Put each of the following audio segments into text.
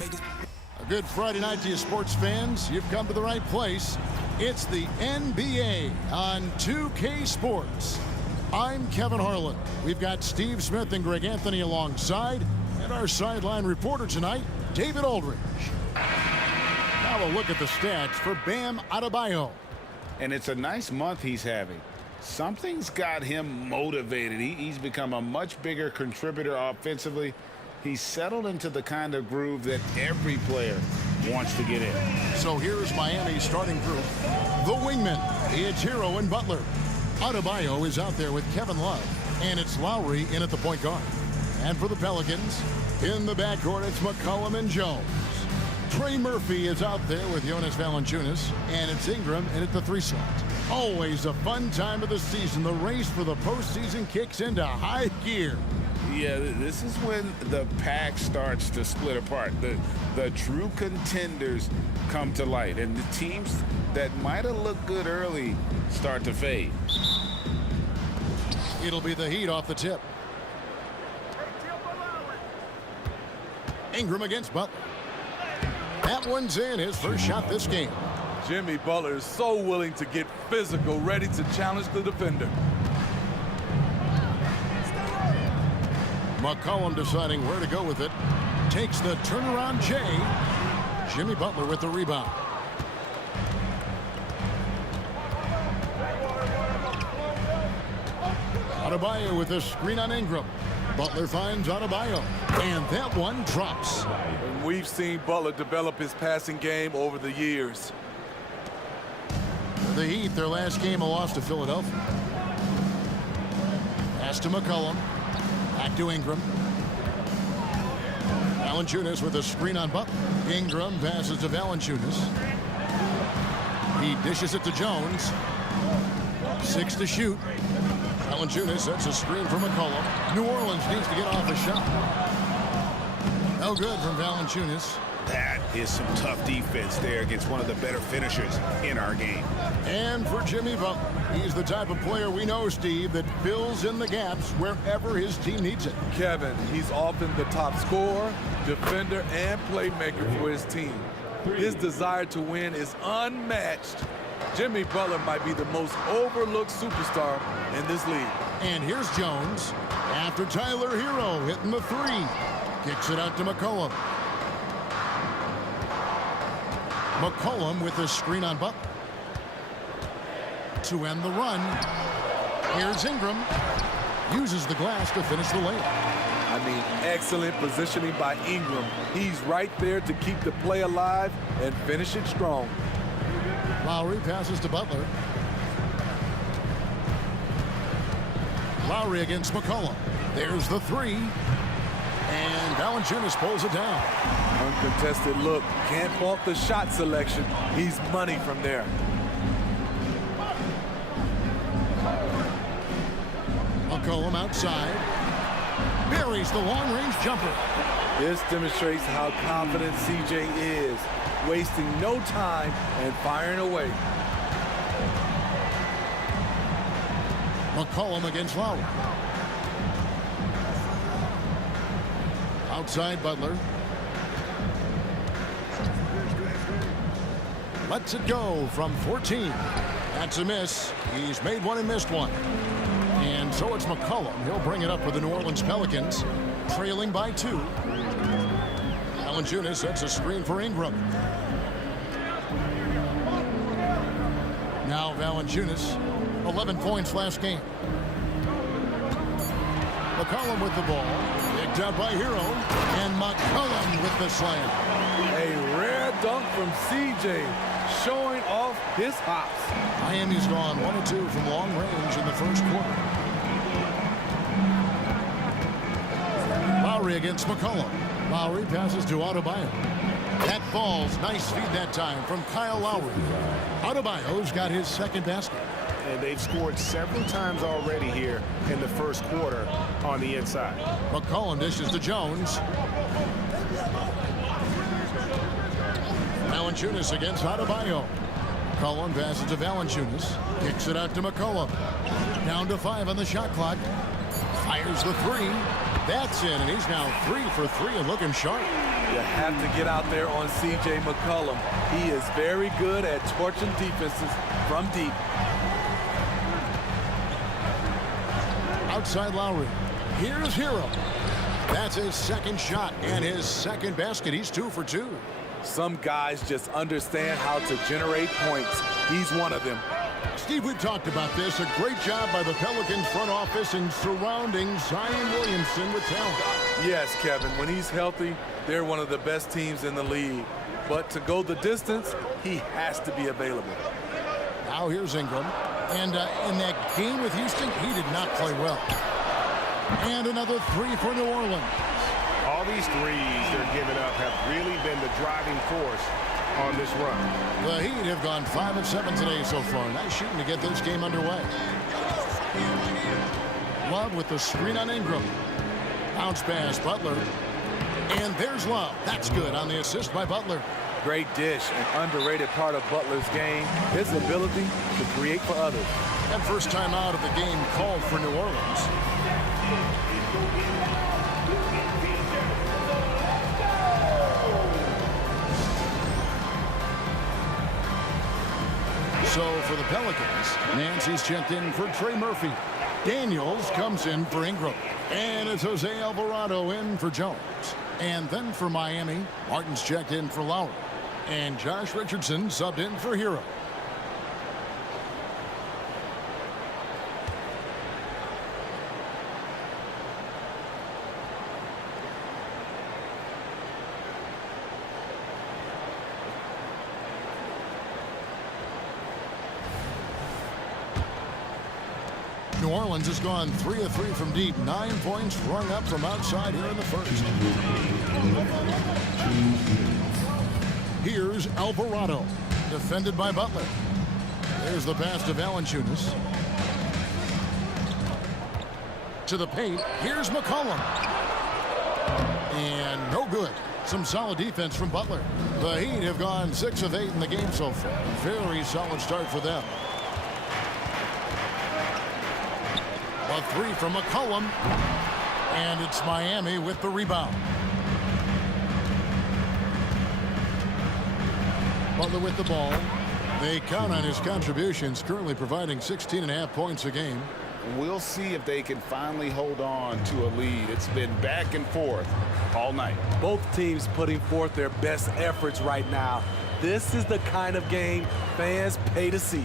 A good Friday night to you sports fans. You've come to the right place. It's the NBA on 2K Sports. I'm Kevin Harlan. We've got Steve Smith and Greg Anthony alongside, and our sideline reporter tonight, David Aldridge. Now a look at the stats for Bam Adebayo. And it's a nice month he's having. Something's got him motivated. He's become a much bigger contributor offensively. He's settled into the kind of groove that every player wants to get in. So here's Miami's starting group. The wingmen, it's Hero and Butler. Adebayo is out there with Kevin Love, and it's Lowry in at the point guard. And for the Pelicans, in the backcourt, it's McCollum and Jones. Trey Murphy is out there with Jonas Valanciunas, and it's Ingram in at the 3 slot. Always a fun time of the season. The race for the postseason kicks into high gear. Yeah, this is when the pack starts to split apart. The true contenders come to light, and the teams that might have looked good early start to fade. It'll be the Heat off the tip. Ingram against Butler. That one's in, his first shot this game. Jimmy Butler is so willing to get physical, ready to challenge the defender. McCollum deciding where to go with it. Takes the turnaround J. Jimmy Butler with the rebound. Adebayo with a screen on Ingram. Butler finds Adebayo. And that one drops. And we've seen Butler develop his passing game over the years. The Heat, their last game, a loss to Philadelphia. Pass to McCollum. Back to Ingram. Valanciunas with a screen on Butler. Ingram passes to Valanciunas. He dishes it to Jones. 6 to shoot. Valanciunas sets a screen for McCollum. New Orleans needs to get off a shot. No good from Valanciunas. That is some tough defense there against one of the better finishers in our game. And for Jimmy Butler, he's the type of player we know, Steve, that fills in the gaps wherever his team needs it. Kevin, he's often the top scorer, defender, and playmaker for his team. His desire to win is unmatched. Jimmy Butler might be the most overlooked superstar in this league. And here's Jones after Tyler Hero hitting the 3. Kicks it out to McCollum. McCollum with a screen on Butler. To end the run, here's Ingram. Uses the glass to finish the layup. I mean, excellent positioning by Ingram. He's right there to keep the play alive and finish it strong. Lowry passes to Butler. Lowry against McCollum. There's the 3. And Valanciunas pulls it down. Uncontested look. Can't fault the shot selection. He's money from there. McCollum outside. Buries the long-range jumper. This demonstrates how confident CJ is, wasting no time and firing away. McCollum against Lowry. Outside Butler. Lets it go from 14. That's a miss. He's made one and missed one. And so it's McCollum. He'll bring it up for the New Orleans Pelicans, trailing by 2. Valanciunas sets a screen for Ingram. Now Valanciunas, 11 points last game. McCollum with the ball. Picked up by Hero. And McCollum with the slam. A rare dunk from CJ, showing off his hops. Miami's gone 1 of 2 from long range in the first quarter. Lowry against McCollum. Lowry passes to Adebayo. That falls. Nice feed that time from Kyle Lowry. Adebayo's got his second basket. And they've scored several times already here in the first quarter on the inside. McCollum dishes to Jones. Valanciunas against Adebayo. McCollum passes to Valanciunas. Kicks it out to McCollum. Down to 5 on the shot clock. Fires the 3. That's in, and he's now 3 for 3 and looking sharp. You have to get out there on C.J. McCollum. He is very good at torching defenses from deep. Outside Lowry. Here's Hero. That's his second shot and his second basket. He's 2 for 2. Some guys just understand how to generate points. He's one of them. Steve, we talked about this. A great job by the Pelicans front office in surrounding Zion Williamson with talent. Yes, Kevin, when he's healthy, they're one of the best teams in the league. But to go the distance, he has to be available. Now here's Ingram. And in that game with Houston, he did not play well. And another 3 for New Orleans. All these threes they're giving up have really been the driving force on this run. The Heat have gone 5 of 7 today so far. Nice shooting to get this game underway. Love with the screen on Ingram. Bounce pass, Butler. And there's Love. That's good on the assist by Butler. Great dish, an underrated part of Butler's game, his ability to create for others. And first time out of the game called for New Orleans. So for the Pelicans, Nancy's checked in for Trey Murphy. Daniels comes in for Ingram. And it's Jose Alvarado in for Jones. And then for Miami, Martin's checked in for Lowry. And Josh Richardson subbed in for Hero. New Orleans has gone 3 of 3 from deep. 9 points rung up from outside here in the first. Here's Alvarado, defended by Butler. There's the pass to Valanciunas. To the paint. Here's McCollum. And no good. Some solid defense from Butler. The Heat have gone 6 of 8 in the game so far. Very solid start for them. A 3 from McCollum. And it's Miami with the rebound. Butler with the ball. They count on his contributions, currently providing 16.5 points a game. We'll see if they can finally hold on to a lead. It's been back and forth all night. Both teams putting forth their best efforts right now. This is the kind of game fans pay to see.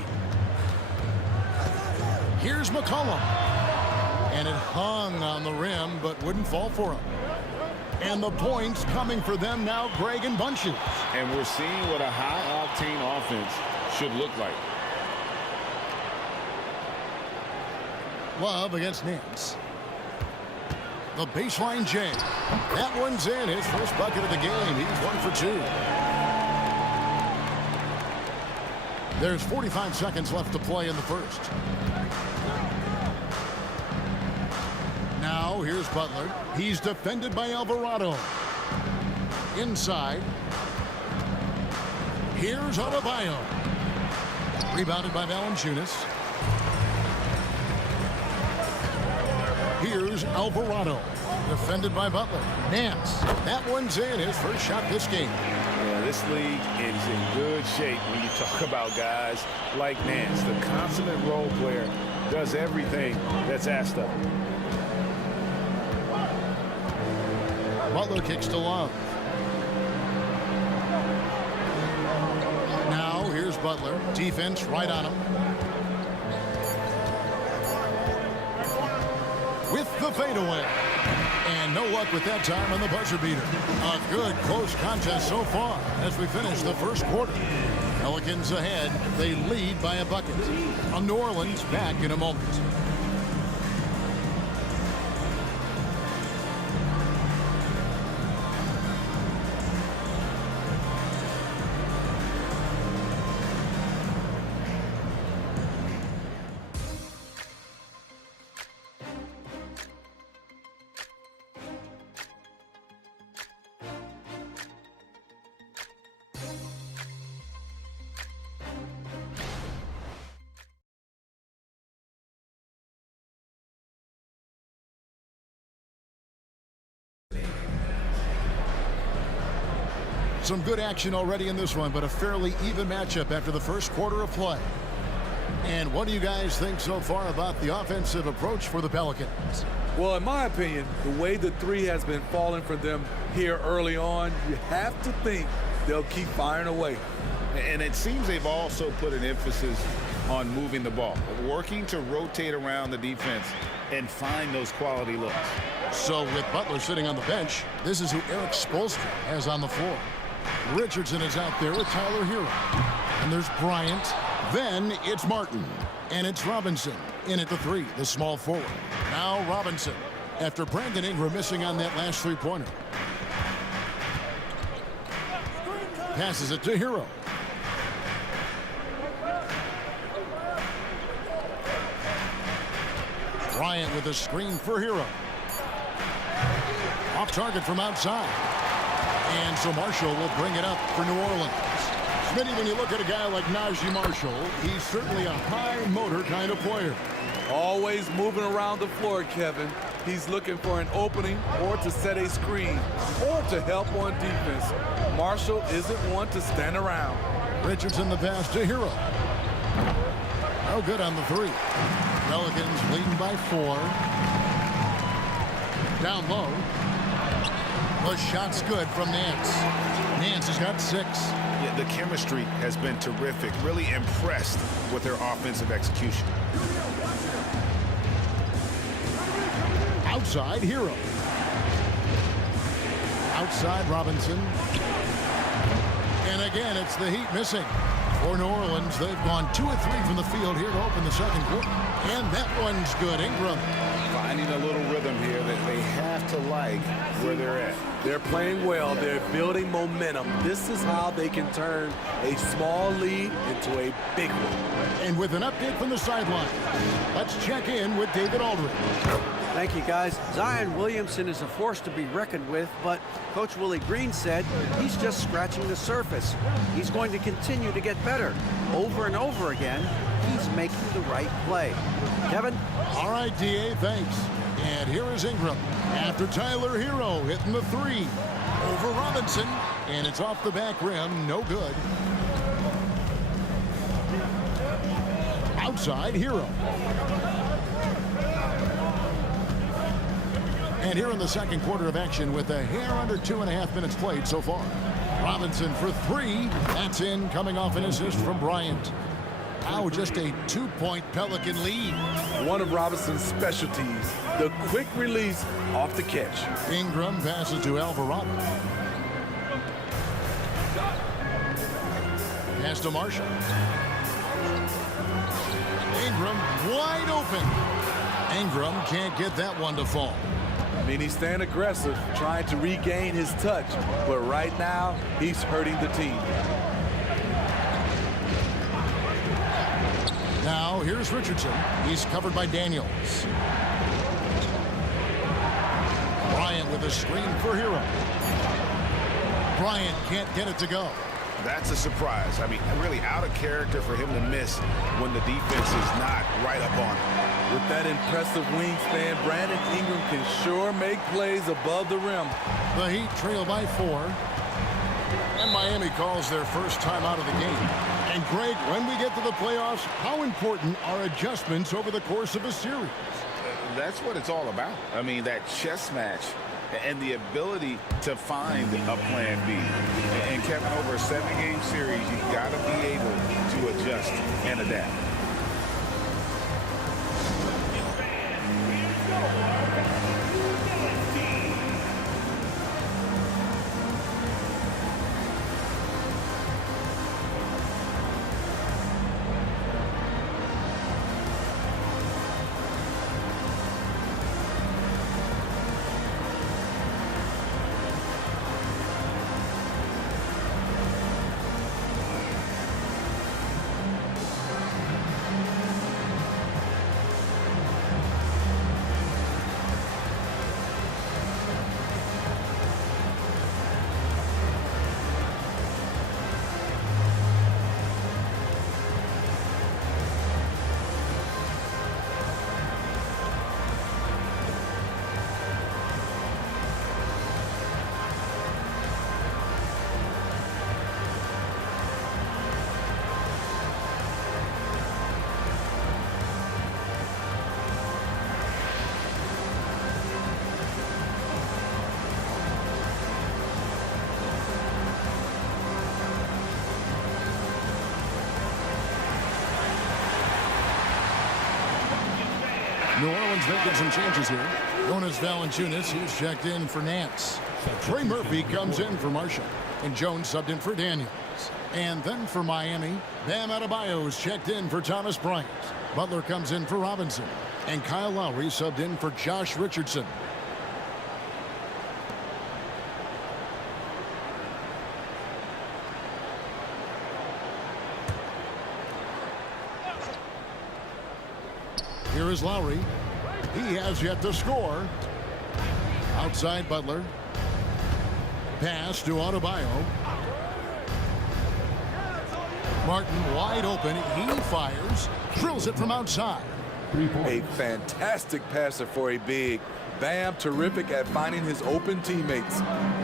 Here's McCollum. And it hung on the rim, but wouldn't fall for him. And the points coming for them now, Greg and Bunches. And we're seeing what a high-octane offense should look like. Love against Nance. The baseline J. That one's in. His first bucket of the game. He's 1 for 2. There's 45 seconds left to play in the first. Now here's Butler. He's defended by Alvarado. Inside. Here's Adebayo. Rebounded by Valanciunas. Here's Alvarado. Defended by Butler. Nance. That one's in. His first shot this game. Yeah, this league is in good shape when you talk about guys like Nance. The consummate role player does everything that's asked of him. Butler kicks to Love. Now here's Butler. Defense right on him. With the fadeaway. And no luck with that time on the buzzer beater. A good close contest so far as we finish the first quarter. Pelicans ahead. They lead by a bucket. New Orleans back in a moment. Some good action already in this one, but a fairly even matchup after the first quarter of play. And what do you guys think so far about the offensive approach for the Pelicans? Well, in my opinion, the way the three has been falling for them here early on, you have to think they'll keep firing away. And it seems they've also put an emphasis on moving the ball, working to rotate around the defense and find those quality looks. So with Butler sitting on the bench, this is who Eric Spoelstra has on the floor. Richardson is out there with Tyler Hero. And there's Bryant. Then it's Martin. And it's Robinson in at the three, the small forward. Now Robinson, after Brandon Ingram missing on that last three-pointer. Passes it to Hero. Bryant with a screen for Hero. Off target from outside. And so Marshall will bring it up for New Orleans. Smitty, when you look at a guy like Najee Marshall, he's certainly a high motor kind of player. Always moving around the floor, Kevin. He's looking for an opening or to set a screen or to help on defense. Marshall isn't one to stand around. Richardson the pass to Hero. No good on the three. Pelicans leading by 4. Down low. The shot's good from Nance. Nance has got 6. Yeah, the chemistry has been terrific. Really impressed with their offensive execution. Outside Hero. Outside Robinson. And again, it's the Heat missing. For New Orleans, they've gone 2 of 3 from the field here to open the second quarter. And that one's good. Ingram. Finding a little rhythm here that they have to like where they're at. They're playing well. They're building momentum. This is how they can turn a small lead into a big one. And with an update from the sideline, let's check in with David Aldridge. Thank you, guys. Zion Williamson is a force to be reckoned with, but Coach Willie Green said he's just scratching the surface. He's going to continue to get better. Over and over again, he's making the right play. Kevin? All right, D.A., thanks. And here is Ingram after Tyler Hero hitting the 3 over Robinson. And it's off the back rim. No good. Outside Hero. And here in the second quarter of action with a hair under 2.5 minutes played so far. Robinson for 3. That's in, coming off an assist from Bryant. Now just a 2-point Pelican lead. One of Robinson's specialties, the quick release off the catch. Ingram passes to Alvarado. Pass to Marshall. Ingram wide open. Ingram can't get that one to fall. I mean, he's staying aggressive, trying to regain his touch. But right now, he's hurting the team. Now, here's Richardson. He's covered by Daniels. Bryant with a screen for Hero. Bryant can't get it to go. That's a surprise. I mean, really out of character for him to miss when the defense is not right up on him. With that impressive wingspan, Brandon Ingram can sure make plays above the rim. The Heat trail by 4. And Miami calls their first time out of the game. And Greg, when we get to the playoffs, how important are adjustments over the course of a series? That's what it's all about. I mean, that chess match and the ability to find a plan B. And Kevin, over a 7-game series, you've got to be able to adjust and adapt. New Orleans making some changes here. Jonas Valanciunas, he's checked in for Nance. Trey Murphy comes in for Marshall. And Jones subbed in for Daniels. And then for Miami, Bam Adebayo is checked in for Thomas Bryant. Butler comes in for Robinson. And Kyle Lowry subbed in for Josh Richardson. Here is Lowry. He has yet to score. Outside Butler. Pass to Adebayo. Martin wide open. He fires. Drills it from outside. A fantastic passer for a big. Bam, terrific at finding his open teammates.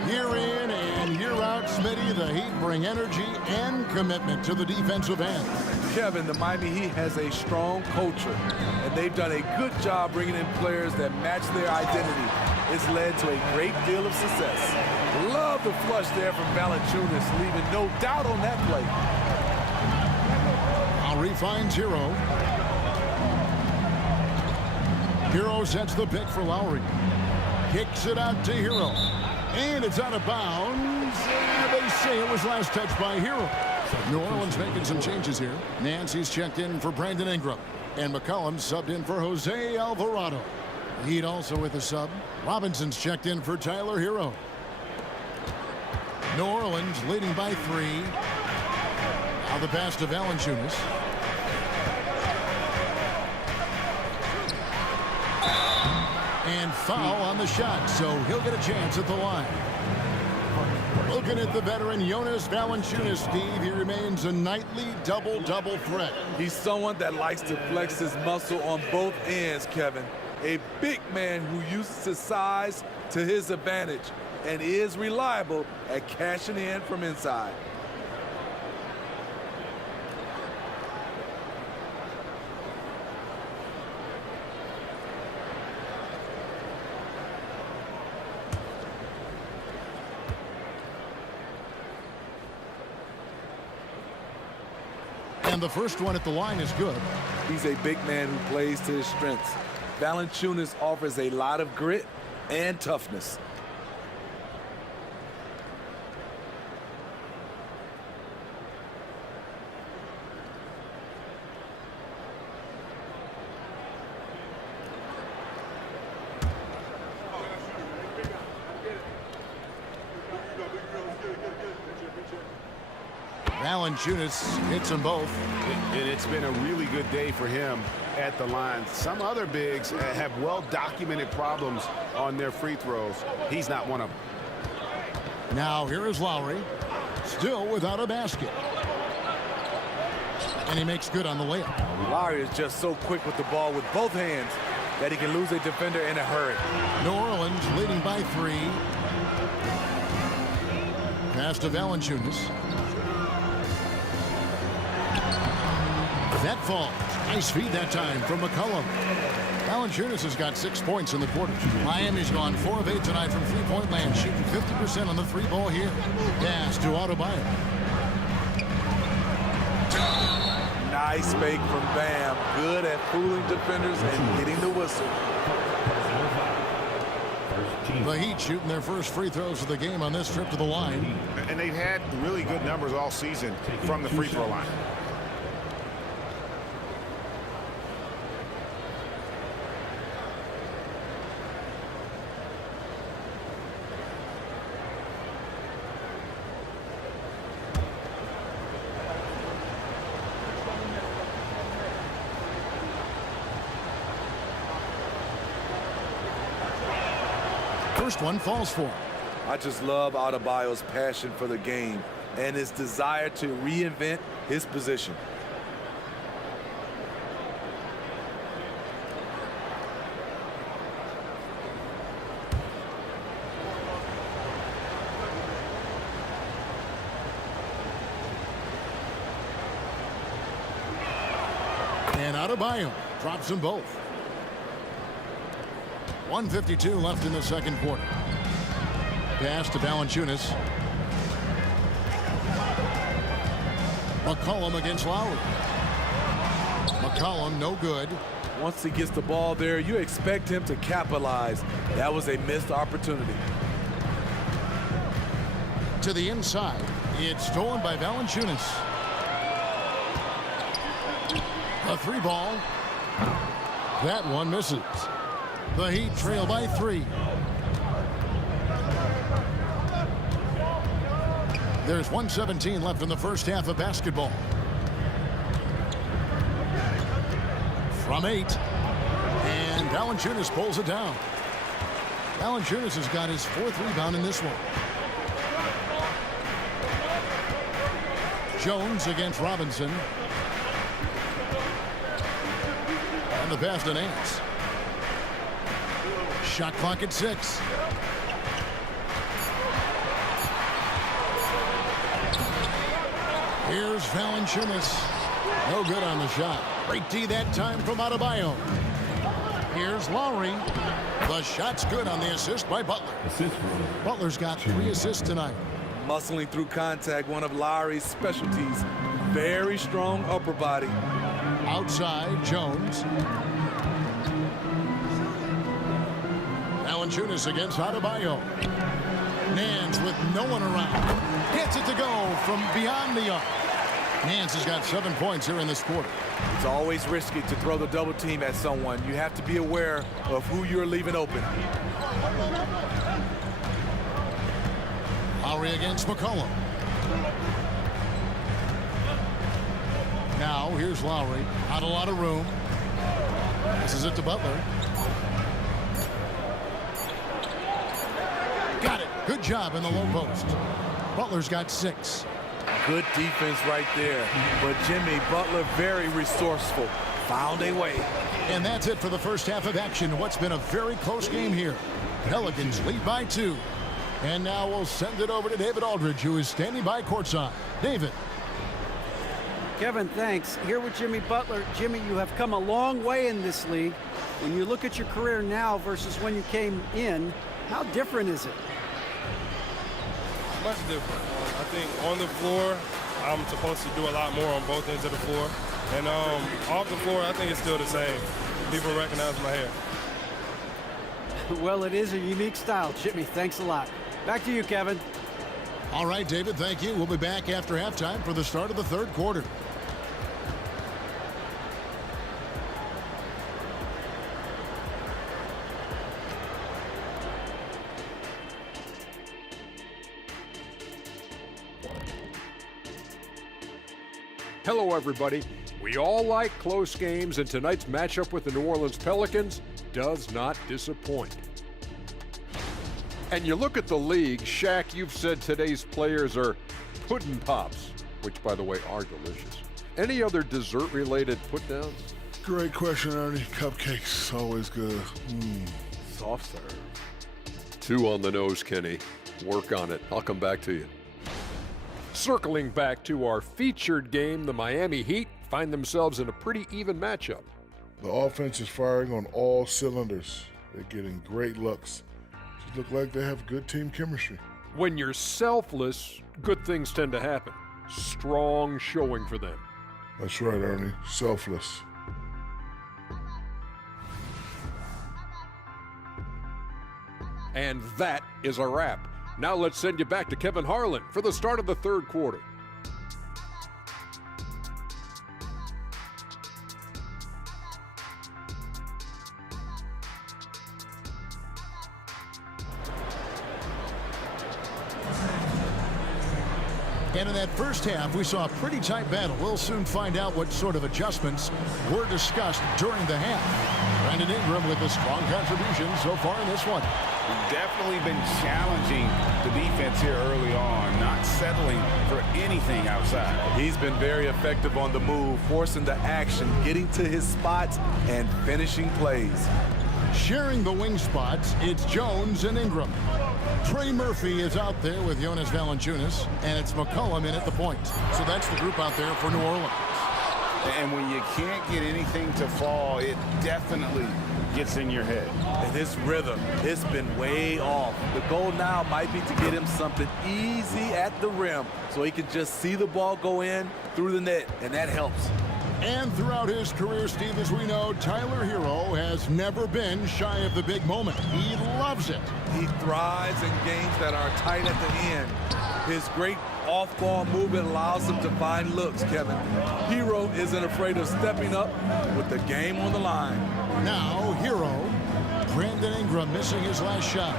Year in and year out, Smitty, the Heat bring energy and commitment to the defensive end. Kevin, the Miami Heat has a strong culture, and they've done a good job bringing in players that match their identity. It's led to a great deal of success. Love the flush there from Valanciunas, leaving no doubt on that play. Lowry finds Hero. Hero sets the pick for Lowry. Kicks it out to Hero. And it's out of bounds. They say it was last touched by Hero. New Orleans making some changes here. Nancy's checked in for Brandon Ingram. And McCollum subbed in for Jose Alvarado. Heat also with a sub. Robinson's checked in for Tyler Hero. New Orleans leading by 3. Now the pass to Valanciunas. And foul on the shot, so he'll get a chance at the line. Looking at the veteran Jonas Valanciunas, Steve, he remains a nightly double-double threat. He's someone that likes to flex his muscle on both ends, Kevin. A big man who uses his size to his advantage and is reliable at cashing in from inside. And the first one at the line is good. He's a big man who plays to his strengths. Valanciunas offers a lot of grit and toughness. Valanciunas hits them both. And it's been a really good day for him at the line. Some other bigs have well-documented problems on their free throws. He's not one of them. Now here is Lowry, still without a basket. And he makes good on the layup. Lowry is just so quick with the ball with both hands that he can lose a defender in a hurry. New Orleans leading by 3. Pass to Valanciunas. That falls. Nice feed that time from McCollum. Valanciunas has got 6 points in the quarter. Miami's gone 4 of 8 tonight from three-point land, shooting 50% on the 3-ball here. Pass to Adebayo. Nice fake from Bam. Good at fooling defenders and getting the whistle. The Heat shooting their first free throws of the game on this trip to the line. And they've had really good numbers all season from the free throw line. First one falls for him. I just love Adebayo's passion for the game and his desire to reinvent his position. And Adebayo drops them both. 1:52 left in the second quarter. Pass to Valanciunas. McCollum against Lowry. McCollum no good. Once he gets the ball there, you expect him to capitalize. That was a missed opportunity. To the inside. It's stolen by Valanciunas. A 3-ball. That one misses. The Heat trail by 3. There's 1:17 left in the first half of basketball. From 8. And Valanciunas pulls it down. Valanciunas has got his 4th rebound in this one. Jones against Robinson. And the pass to Nance. Shot clock at 6. Here's Valanciunas. No good on the shot. Great D that time from Adebayo. Here's Lowry. The shot's good on the assist by Butler. Butler's got 3 assists tonight. Muscling through contact, one of Lowry's specialties. Very strong upper body. Outside, Jones. Valanciunas against Adebayo. Nance with no one around. Gets it to go from beyond the arc. Nance has got 7 points here in this quarter. It's always risky to throw the double team at someone. You have to be aware of who you're leaving open. Lowry against McCollum. Now here's Lowry. Not a lot of room. This is it to Butler. Got it. Good job in the low post. Butler's got 6. Good defense right there. But Jimmy Butler, very resourceful. Found a way. And that's it for the first half of action. What's been a very close game here. Pelicans lead by 2. And now we'll send it over to David Aldridge, who is standing by courtside. David. Kevin, thanks. Here with Jimmy Butler. Jimmy, you have come a long way in this league. When you look at your career now versus when you came in, how different is it? Much different. I think on the floor, I'm supposed to do a lot more on both ends of the floor. And off the floor, I think it's still the same. People recognize my hair. Well, it is a unique style, Jimmy. Thanks a lot. Back to you, Kevin. All right, David, thank you. We'll be back after halftime for the start of the third quarter. Hello, everybody. We all like close games, and tonight's matchup with the New Orleans Pelicans does not disappoint. And you look at the league, Shaq, you've said today's players are pudding pops, which, by the way, are delicious. Any other dessert-related put-downs? Great question, Ernie. Cupcakes, always good. Soft serve. 2 on the nose, Kenny. Work on it. I'll come back to you. Circling back to our featured game, the Miami Heat find themselves in a pretty even matchup. The offense is firing on all cylinders. They're getting great looks. Just look like they have good team chemistry. When you're selfless, good things tend to happen. Strong showing for them. That's right, Ernie. Selfless. And that is a wrap. Now let's send you back to Kevin Harlan for the start of the third quarter. And in that first half, we saw a pretty tight battle. We'll soon find out what sort of adjustments were discussed during the half. Brandon Ingram with a strong contribution so far in this one. Definitely been challenging the defense here early on, not settling for anything outside. He's been very effective on the move, forcing the action, getting to his spots, and finishing plays. Sharing the wing spots, it's Jones and Ingram. Trey Murphy is out there with Jonas Valanciunas, and it's McCollum in at the point. So that's the group out there for New Orleans. And when you can't get anything to fall, it definitely gets in your head. And his rhythm, it's been way off. The goal now might be to get him something easy at the rim so he can just see the ball go in through the net, and that helps. And throughout his career, Steve, as we know, Tyler Hero has never been shy of the big moment. He loves it. He thrives in games that are tight at the end. His great off-ball movement allows him to find looks, Kevin. Hero isn't afraid of stepping up with the game on the line. Now, Hero. Brandon Ingram missing his last shot.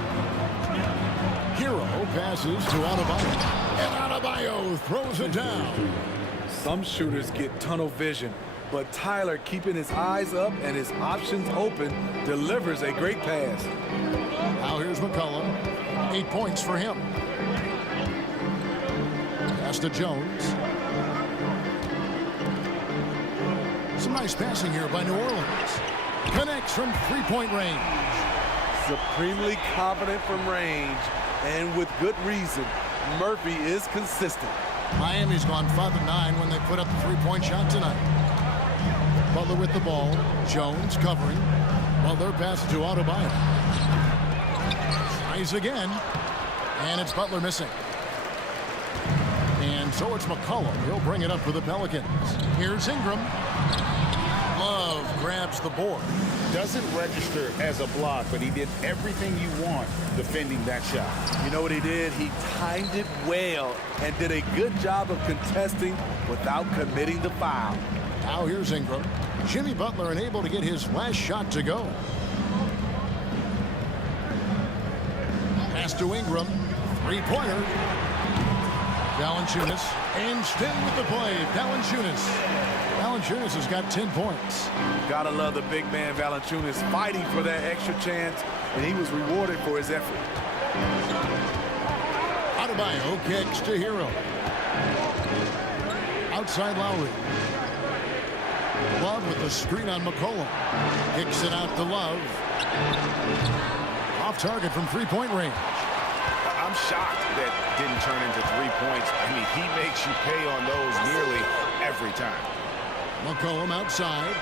Hero passes to Adebayo. And Adebayo throws it down. Some shooters get tunnel vision, but Tyler, keeping his eyes up and his options open, delivers a great pass. Now here's McCollum. 8 points for him. Pass to Jones. Some nice passing here by New Orleans. Connects from three-point range. Supremely confident from range, and with good reason. Murphy is consistent. Miami's gone 5 of 9 when they put up the three-point shot tonight. Butler with the ball. Jones covering. Butler passes to Adebayo. Tries again. And it's Butler missing. And so it's McCollum. He'll bring it up for the Pelicans. Here's Ingram. Love grabs the board. Doesn't register as a block, but he did everything you want defending that shot. You know what he did? He timed it well and did a good job of contesting without committing the foul. Now here's Ingram. Jimmy Butler unable to get his last shot to go. Pass to Ingram. Three-pointer. Valanciunas. And staying with the play. Valanciunas has got 10 points. Gotta love the big man Valanciunas fighting for that extra chance, and he was rewarded for his effort. Adebayo kicks to Hero. Outside Lowry. Love with the screen on McCollum. Kicks it out to Love. Off target from three-point range. I'm shocked that didn't turn into 3 points. I mean, he makes you pay on those nearly every time. McCollum outside.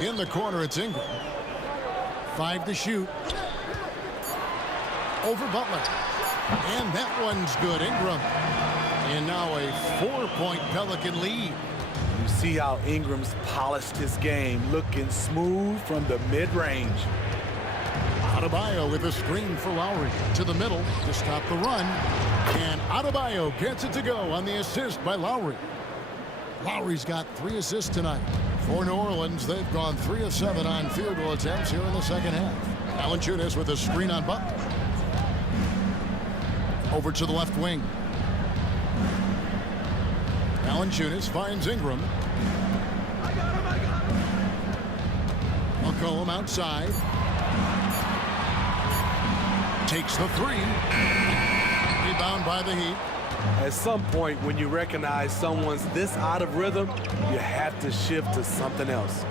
In the corner, it's Ingram. 5 to shoot. Over Butler. And that one's good. Ingram. And now a 4-point Pelican lead. You see how Ingram's polished his game, looking smooth from the mid-range. Adebayo with a screen for Lowry. To the middle to stop the run. And Adebayo gets it to go on the assist by Lowry. Lowry's got 3 assists tonight. For New Orleans, they've gone 3 of 7 on field goal attempts here in the second half. Valanciunas with a screen on Butler. Over to the left wing. Valanciunas finds Ingram. McCollum outside. Takes the 3. Rebound by the Heat. At some point, when you recognize someone's this out of rhythm, you have to shift to something else.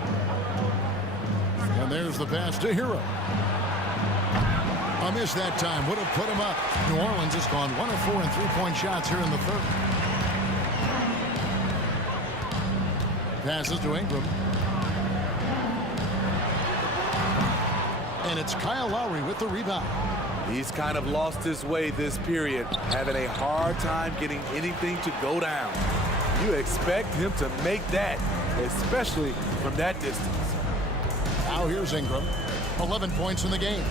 And there's the pass to Hero. A miss that time would have put him up. New Orleans has gone 1 of 4 in three-point shots here in the third. Passes to Ingram. And it's Kyle Lowry with the rebound. He's kind of lost his way this period, having a hard time getting anything to go down. You expect him to make that, especially from that distance. Now here's Ingram. 11 points in the game.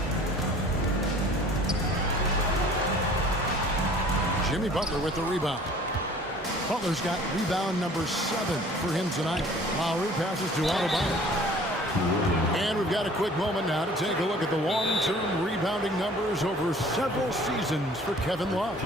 Jimmy Butler with the rebound. Butler's got rebound number 7 for him tonight. Lowry passes to Adebayo. And we've got a quick moment now to take a look at the long-term rebounding numbers over several seasons for Kevin Love.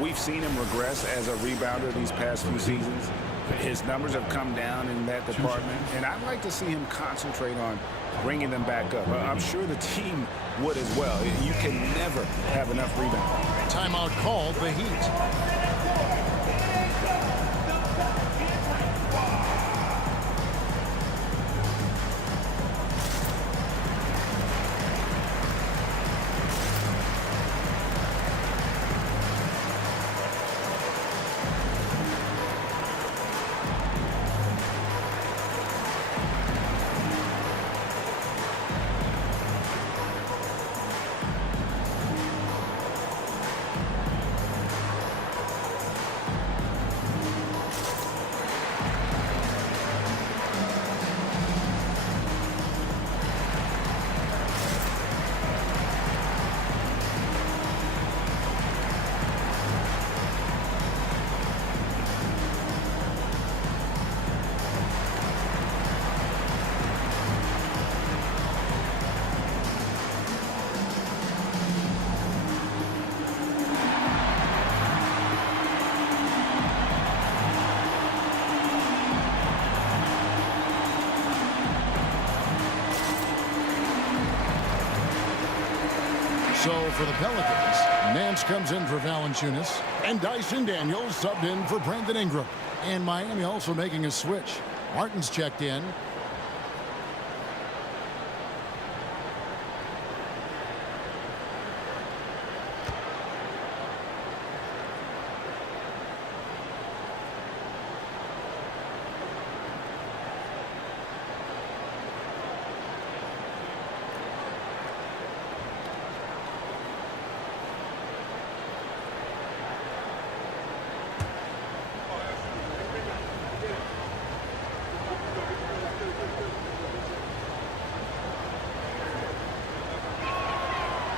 We've seen him regress as a rebounder these past few seasons. His numbers have come down in that department, and I'd like to see him concentrate on bringing them back up. I'm sure the team would as well. You can never have enough rebounds. Timeout called the Heat. So for the Pelicans, Nance comes in for Valanciunas, and Dyson Daniels subbed in for Brandon Ingram. And Miami also making a switch. Martin's checked in.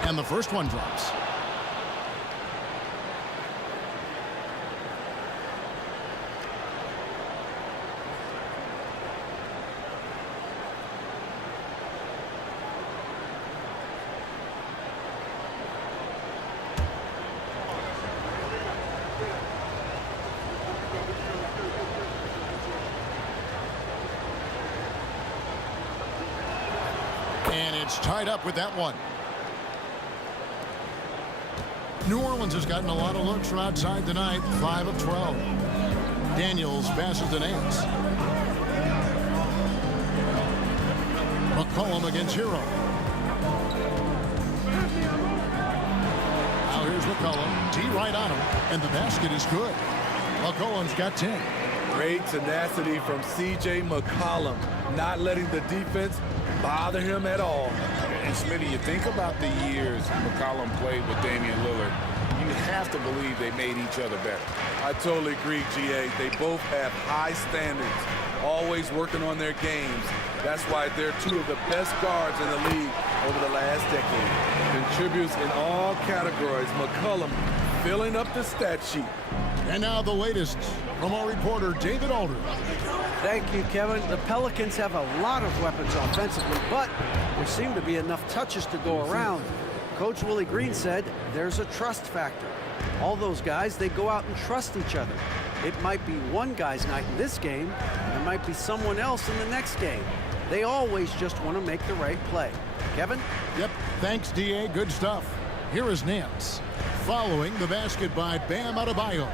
And the first one drops. And it's tied up with that one. New Orleans has gotten a lot of looks from outside tonight, 5 of 12. Daniels passes to Nance. McCollum against Hero. Now here's McCollum. T right on him, and the basket is good. McCollum's got 10. Great tenacity from C.J. McCollum, not letting the defense bother him at all. And Smitty, you think about the years McCollum played with Damian Lillard, you have to believe they made each other better. I totally agree, G.A. They both have high standards, always working on their games. That's why they're two of the best guards in the league over the last decade. Contributes in all categories. McCollum filling up the stat sheet. And now the latest from our reporter, David Aldridge. Thank you, Kevin. The Pelicans have a lot of weapons offensively, but there seem to be enough touches to go around. Coach Willie Green said there's a trust factor. All those guys, they go out and trust each other. It might be one guy's night in this game, and it might be someone else in the next game. They always just want to make the right play. Kevin? Yep, thanks, D.A. Good stuff. Here is Nance, following the basket by Bam Adebayo.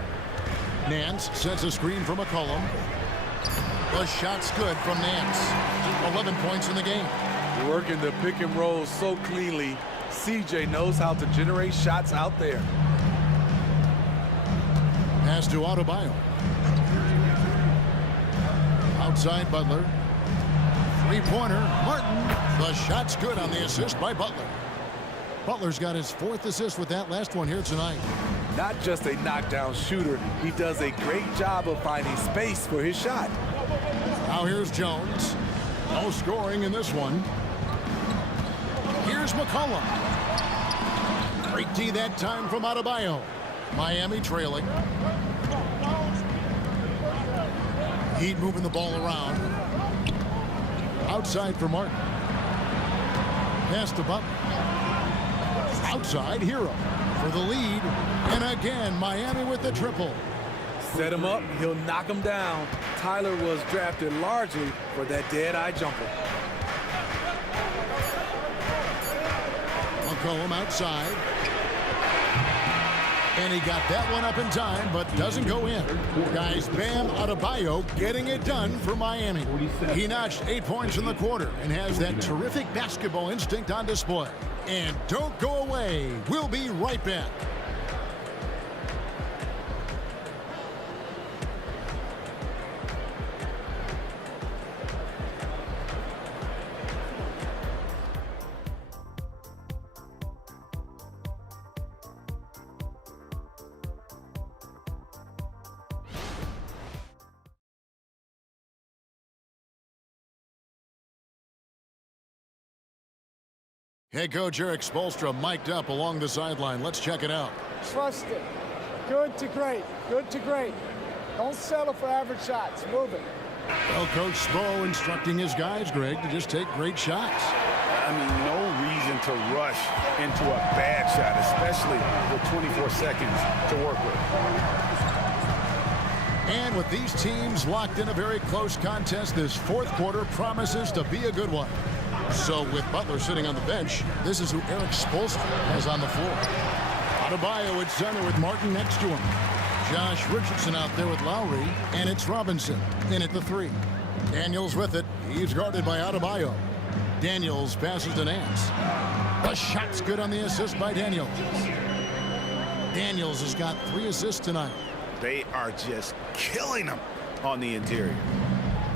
Nance sets a screen for McCollum. The shot's good from Nance. 11 points in the game. Working the pick and roll so cleanly, CJ knows how to generate shots out there. Pass to Adebayo. Outside Butler. Three-pointer, Martin. The shot's good on the assist by Butler. Butler's got his 4th assist with that last one here tonight. Not just a knockdown shooter, he does a great job of finding space for his shot. Now here's Jones. No scoring in this one. Here's McCollum. Great D that time from Adebayo. Miami trailing. Heat moving the ball around. Outside for Martin. Pass to Butler. Outside, Hero for the lead. And again, Miami with the triple. Set him up, he'll knock him down. Tyler was drafted largely for that dead-eye jumper. McCollum outside. And he got that one up in time, but doesn't go in. Guys, Bam Adebayo getting it done for Miami. He notched 8 points in the quarter and has that terrific basketball instinct on display. And don't go away. We'll be right back. Head coach Eric Spoelstra mic'd up along the sideline. Let's check it out. Trust it. Good to great. Good to great. Don't settle for average shots. Move it. Well, Coach Spo instructing his guys, Greg, to just take great shots. I mean, no reason to rush into a bad shot, especially with 24 seconds to work with. And with these teams locked in a very close contest, this fourth quarter promises to be a good one. So with Butler sitting on the bench, this is who Eric Spoelstra has on the floor. Adebayo at center with Martin next to him. Josh Richardson out there with Lowry, and it's Robinson in at the 3. Daniels with it. He's guarded by Adebayo. Daniels passes to Nance. The shot's good on the assist by Daniels. Daniels has got 3 assists tonight. They are just killing them on the interior.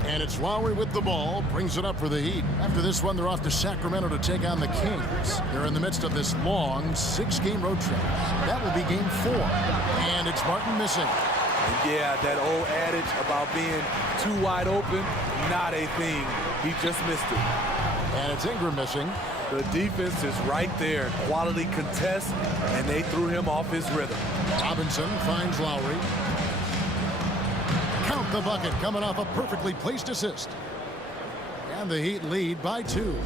And it's Lowry with the ball, brings it up for the Heat. After this one, they're off to Sacramento to take on the Kings. They're in the midst of this long 6-game road trip. That will be game 4. And it's Martin missing. Yeah, that old adage about being too wide open, not a thing. He just missed it. And it's Ingram missing. The defense is right there. Quality contest, and they threw him off his rhythm. Robinson finds Lowry. Count the bucket, coming off a perfectly placed assist. And the Heat lead by 2.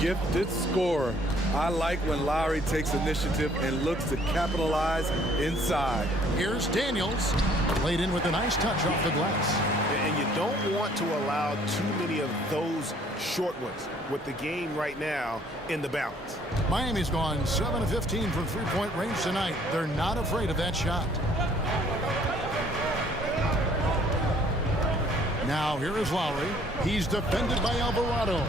Gifted scorer. I like when Lowry takes initiative and looks to capitalize inside. Here's Daniels. Laid in with a nice touch off the glass. And you don't want to allow too many of those short ones with the game right now in the balance. Miami's gone 7 of 15 from three-point range tonight. They're not afraid of that shot. Now here is Lowry. He's defended by Alvarado.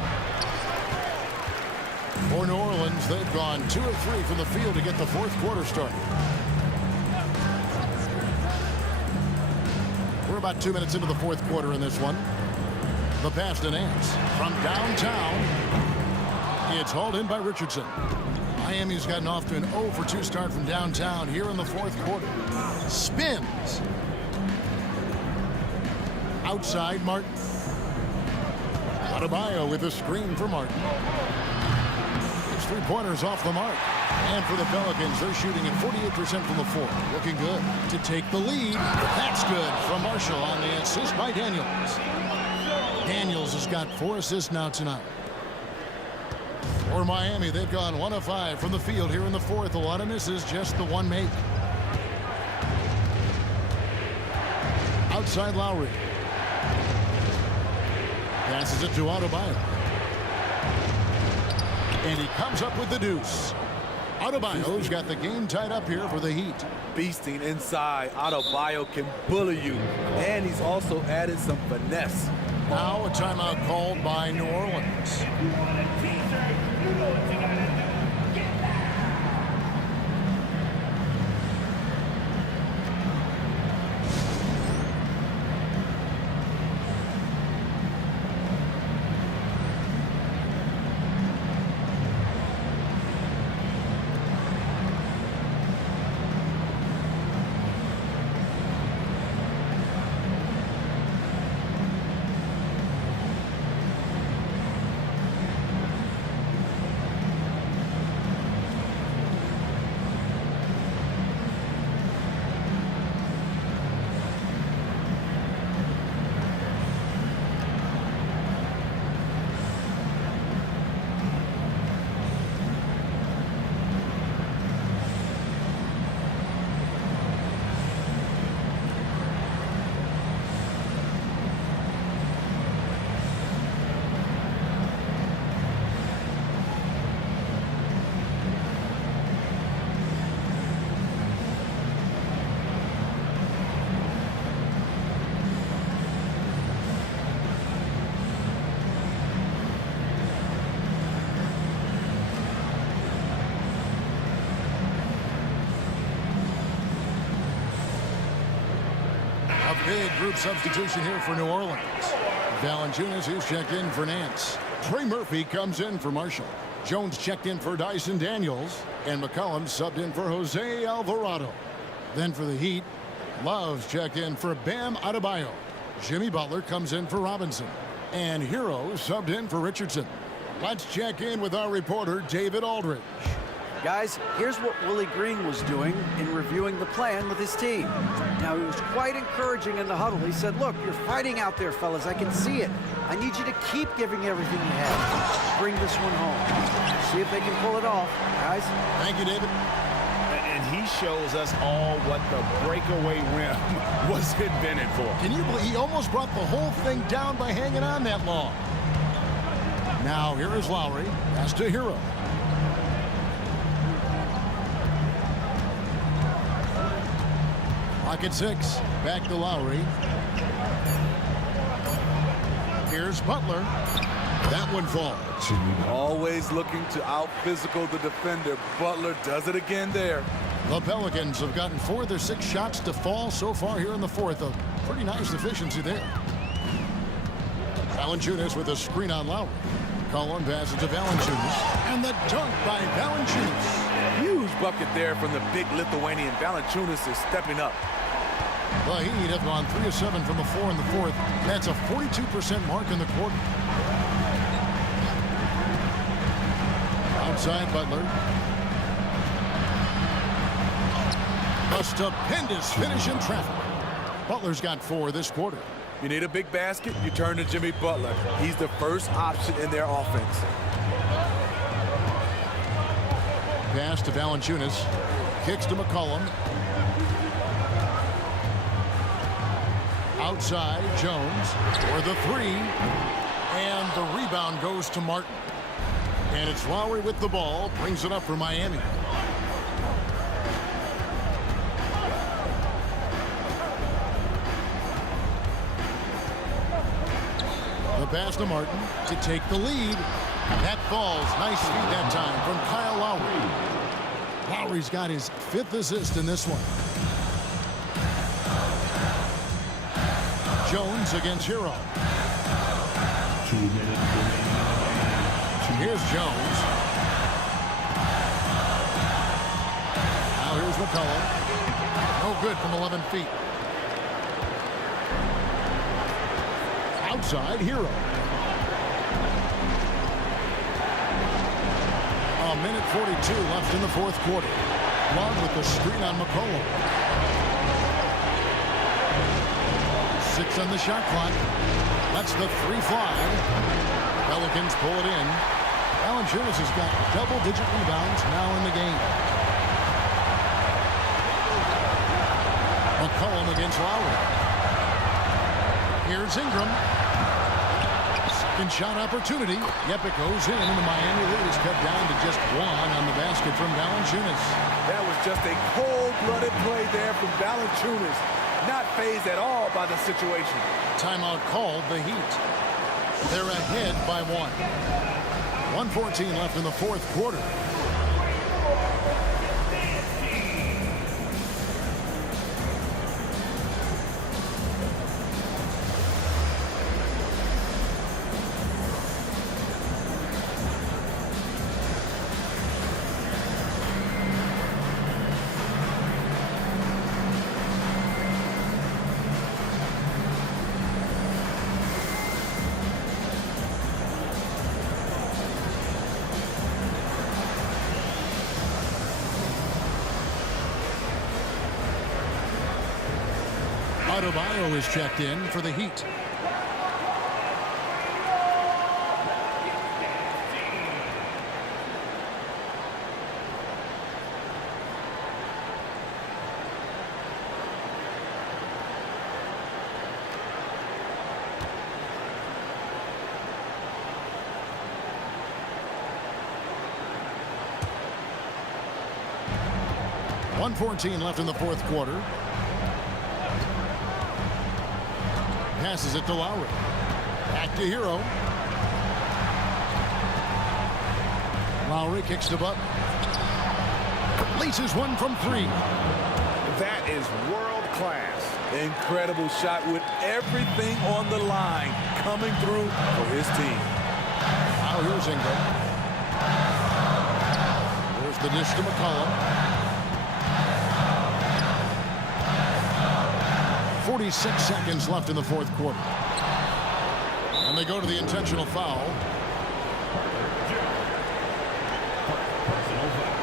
For New Orleans, they've gone 2 of 3 from the field to get the 4th quarter started. We're about 2 minutes into the 4th quarter in this one. The pass to Nance from downtown. It's hauled in by Richardson. Miami's gotten off to an 0 for 2 start from downtown here in the 4th quarter. Spins. Outside Martin. Adebayo with a screen for Martin. His 3-pointers off the mark. And for the Pelicans, they're shooting at 48% from the floor. Looking good to take the lead. That's good from Marshall on the assist by Daniels. Daniels has got 4 assists now tonight. For Miami, they've gone 1 of 5 from the field here in the 4th. A lot of misses, just the 1 make. Outside Lowry. Passes it to Adebayo. And he comes up with the deuce. Adebayo's got the game tied up here for the Heat. Beasting inside. Adebayo can bully you. And he's also added some finesse. Now a timeout called by New Orleans. Big group substitution here for New Orleans. Valanciunas is checked in for Nance. Trey Murphy comes in for Marshall. Jones checked in for Dyson Daniels. And McCollum subbed in for Jose Alvarado. Then for the Heat, Love's checked in for Bam Adebayo. Jimmy Butler comes in for Robinson. And Hero subbed in for Richardson. Let's check in with our reporter, David Aldridge. Guys, here's what Willie Green was doing in reviewing the plan with his team. Now, he was quite encouraging in the huddle. He said, look, you're fighting out there, fellas. I can see it. I need you to keep giving everything you have. Bring this one home. See if they can pull it off, guys. Thank you, David. And he shows us all what the breakaway rim was invented for. Can you believe he almost brought the whole thing down by hanging on that long? Now here is Lowry. Pass to Hero. Pocket 6. Back to Lowry. Here's Butler. That one falls. Always looking to out-physical the defender. Butler does it again there. The Pelicans have gotten 4 of their 6 shots to fall so far here in the fourth. A pretty nice efficiency there. Valanciunas with a screen on Lowry. Cullen passes to Valanciunas. And the dunk by Valanciunas. Huge bucket there from the big Lithuanian. Valanciunas is stepping up. The Heat have gone 3 of 7 from the floor in the fourth. That's a 42% mark in the quarter. Outside Butler. A stupendous finish in traffic. Butler's got 4 this quarter. You need a big basket, you turn to Jimmy Butler. He's the first option in their offense. Pass to Valanciunas. Kicks to McCollum. Outside, Jones for the 3. And the rebound goes to Martin. And it's Lowry with the ball. Brings it up for Miami. The pass to Martin to take the lead. That falls. Nice feed that time from Kyle Lowry. Lowry's got his 5th assist in this one. Jones against Hero. 2 minutes remaining. Here's Jones. Now here's McCollum. No good from 11 feet. Outside, Hero. A minute 42 left in the fourth quarter. Love with the screen on McCollum. 6 on the shot clock. That's the 3 fly. Pelicans pull it in. Valanciunas has got double-digit rebounds now in the game. McCollum against Lowry. Here's Ingram. Second shot opportunity. Yep, it goes in, and the Miami lead is cut down to just 1 on the basket from Valanciunas. That was just a cold-blooded play there from Valanciunas. Not fazed at all by the situation. Timeout called the Heat. They're ahead by 1. 1:14 left in the fourth quarter. Adebayo is checked in for the Heat. .114 left in the fourth quarter. Passes it to Lowry. Back to Hero. Lowry kicks to Butler. Laces one from 3. That is world class. Incredible shot with everything on the line coming through for his team. Now here's Ingram. There's the dish to McCollum. 46 seconds left in the fourth quarter. And they go to the intentional foul. Personal foul.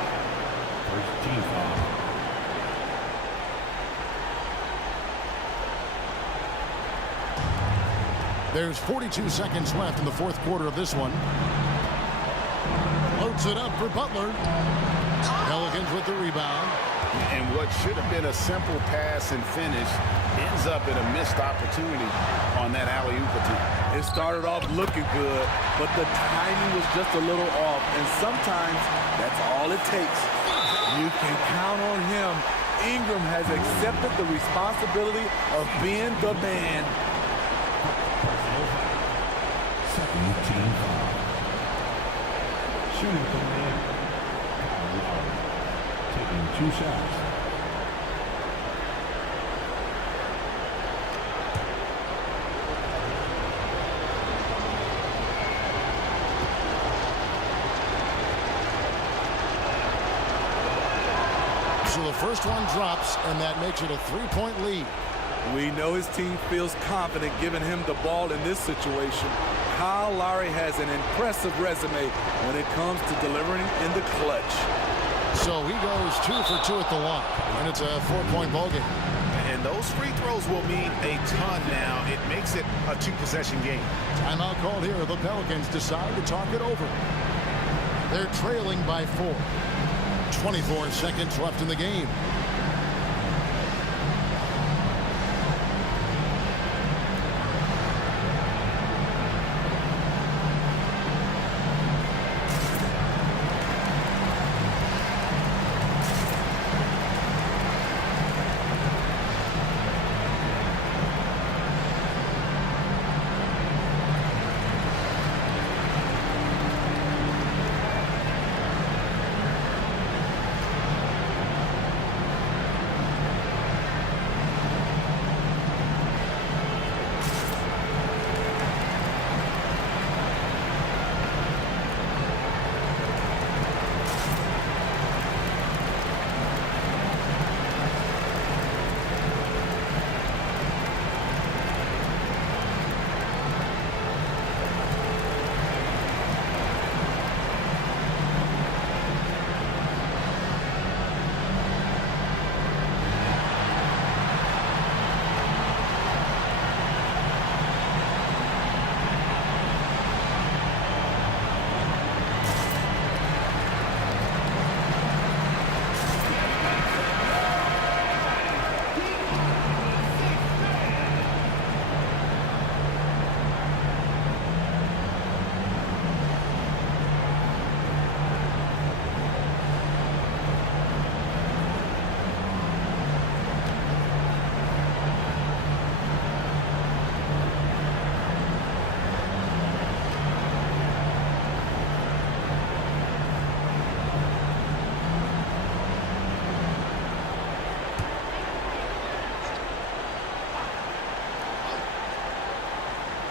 First team foul. There's 42 seconds left in the fourth quarter of this one. Loads it up for Butler. Pelicans with the rebound. And what should have been a simple pass and finish ends up in a missed opportunity on that alley-oop attempt. It started off looking good, but the timing was just a little off, and sometimes that's all it takes. You can count on him. Ingram has accepted the responsibility of being the man. Second team foul. Shooting from Miami. Taking 2 shots. So the first one drops, and that makes it a 3-point lead. We know his team feels confident giving him the ball in this situation. Kyle Lowry has an impressive resume when it comes to delivering in the clutch. So he goes 2 for 2 at the line, and it's a 4-point ball game. And those free throws will mean a ton now. It makes it a 2-possession game. Timeout called here. The Pelicans decide to talk it over. They're trailing by 4. 24 seconds left in the game.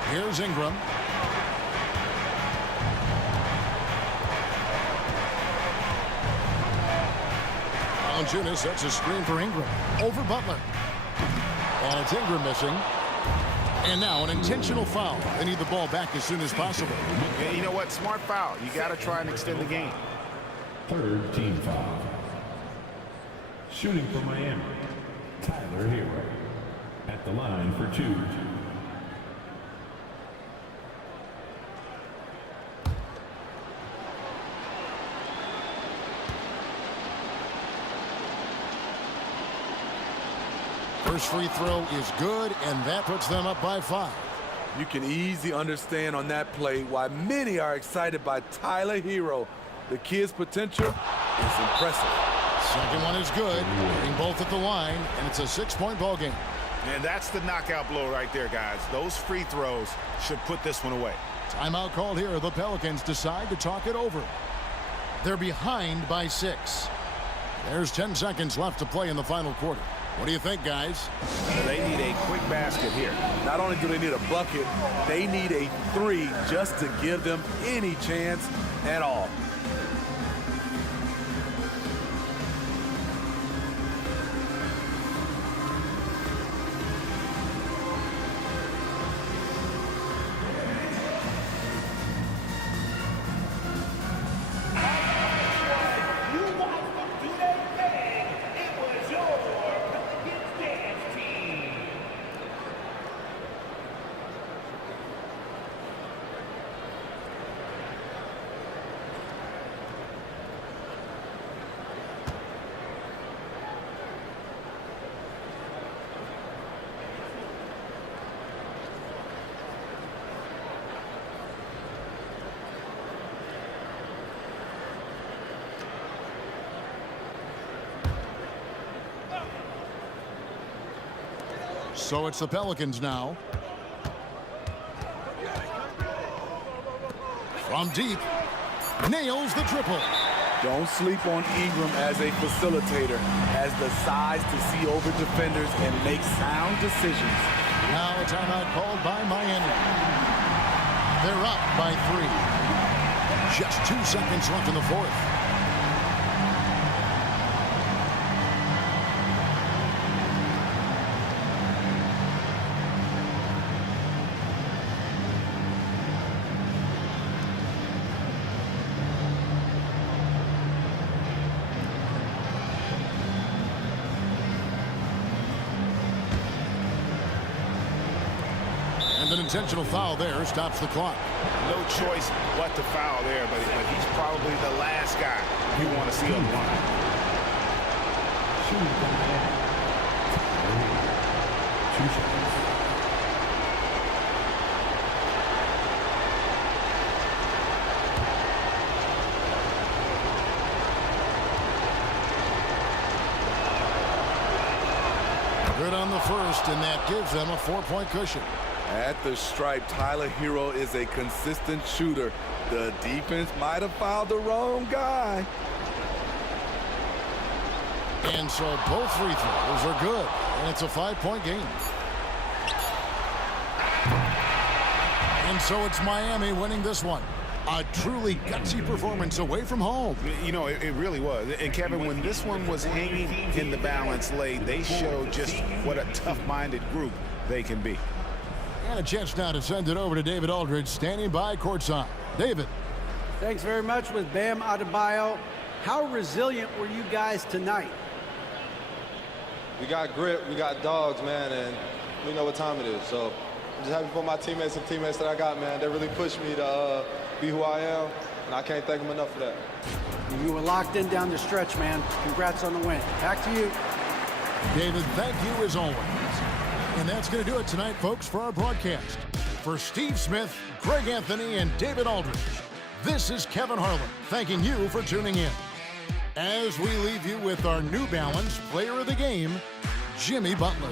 Here's Ingram. Valanciunas sets a screen for Ingram. Over Butler. And it's Ingram missing. And now an intentional foul. They need the ball back as soon as possible. And you know what? Smart foul. You got to try and extend the game. Third team foul. Shooting for Miami. Tyler Hero. At the line for 2. First free throw is good, and that puts them up by 5. You can easily understand on that play why many are excited by Tyler Hero. The kid's potential is impressive. Second one is good, hitting both at the line, and it's a 6-point ball game. And that's the knockout blow right there, guys. Those free throws should put this one away. Timeout called here. The Pelicans decide to talk it over. They're behind by 6. There's 10 seconds left to play in the final quarter. What do you think, guys? They need a quick basket here. Not only do they need a bucket, they need a 3 just to give them any chance at all. So it's the Pelicans now. From deep, nails the triple. Don't sleep on Ingram as a facilitator, has the size to see over defenders and make sound decisions. Now a timeout called by Miami. They're up by 3. Just 2 seconds left in the fourth. And an intentional foul there stops the clock. No choice but to foul there, but he's probably the last guy you want to see on the line. Shooting for Miami. 2 seconds. Good on the first, and that gives them a 4-point cushion. At the stripe, Tyler Hero is a consistent shooter. The defense might have fouled the wrong guy. And so both free throws are good, and it's a 5-point game. And so it's Miami winning this one. A truly gutsy performance away from home. You know, it really was. And Kevin, when this one was hanging in the balance late, they showed just what a tough-minded group they can be. And a chance now to send it over to David Aldridge, standing by courtside. David. Thanks very much with Bam Adebayo. How resilient were you guys tonight? We got grit, we got dogs, man, and we know what time it is. So I'm just happy for my teammates and teammates that I got, man. They really pushed me to be who I am, and I can't thank them enough for that. You were locked in down the stretch, man. Congrats on the win. Back to you. David, thank you as always. And that's going to do it tonight, folks, for our broadcast. For Steve Smith, Greg Anthony, and David Aldridge, this is Kevin Harlan thanking you for tuning in. As we leave you with our New Balance Player of the Game, Jimmy Butler.